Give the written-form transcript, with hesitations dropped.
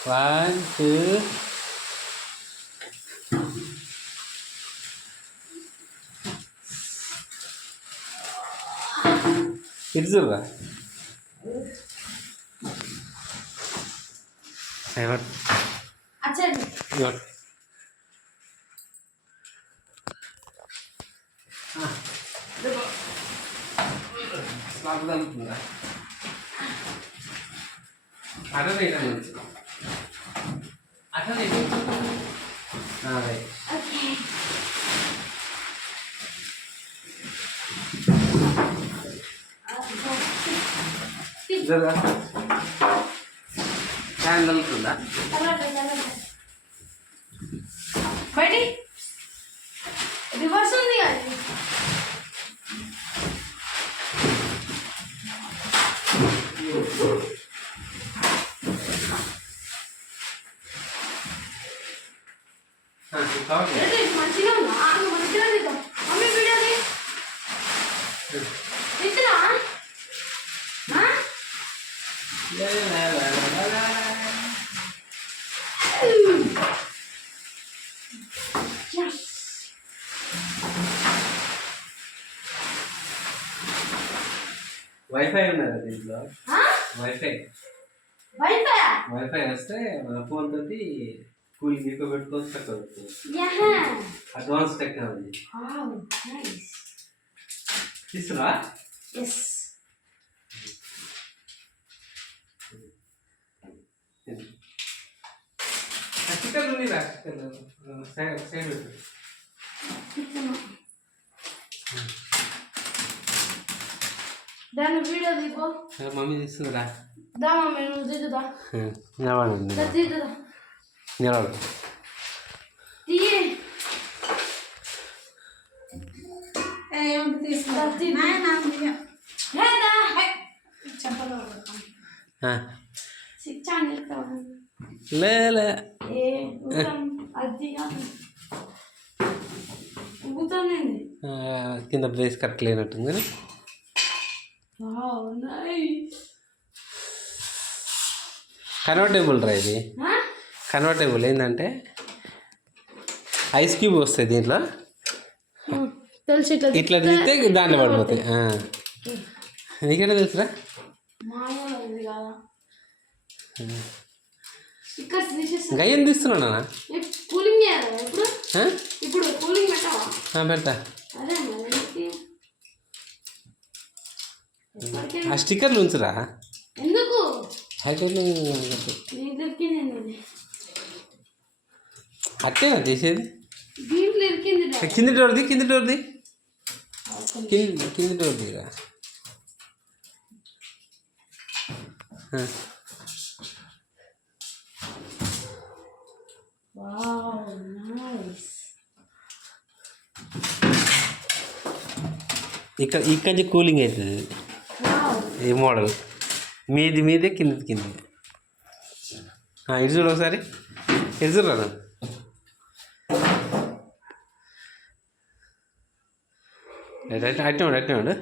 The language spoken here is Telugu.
1 2 ఇటు చూడరా తగ్గుతుందా అట్లనే మంచి అట్లనే ఫ్యాన్ తగ్గుతుందా బయటి రివర్స్ ఉంది కదా మంచిగా ఉందా మంచిగా దిద్దాం మమ్మీ వీడియో ఇద్దరా వైఫై ఉన్నదా దీంట్లో వైఫై వైఫై వైఫై వస్తే మన ఫోన్ తోటి కూలింగ్ ఎక్కువ పెట్టుకోవచ్చు తక్కువ పెట్టుకోవచ్చు అడ్వాన్స్ టెక్నాలజీ తీసుకురా చికెన్ ఉంది రా చికెన్ సైడ్ పెట్టు దాని వీడియో దిగో మమ్మీ తీస్తుందిరా దా మమ్మీ నువ్వు దిగుదా నిలబడండి దిగుదా నిలబడు లే కింద ప్లేస్ కరెక్ట్ లేనట్టుంది కన్వర్టబుల్ రా ఇది కన్వర్టబుల్ ఏంటంటే ఐస్ క్యూబ్ వస్తాయి దీంట్లో ఇట్లా తీస్తే దాంట్లో పడిపోతాయి నీకెట్లా తెలుసురా గయ్యం తీస్తున్నానా పెడతా ఆ స్టిక్కర్లు ఉంచురా అట్టేనా తీసేది కింది డోర్ది కింది డోర్ది కింది డోర్ది ఇక్కడ నుంచి కూలింగ్ అవుతుంది ఈ మోడల్ మీదే కింది ఇటు చూడు ఒకసారి ఇటు చూడరా అట్నే ఉండు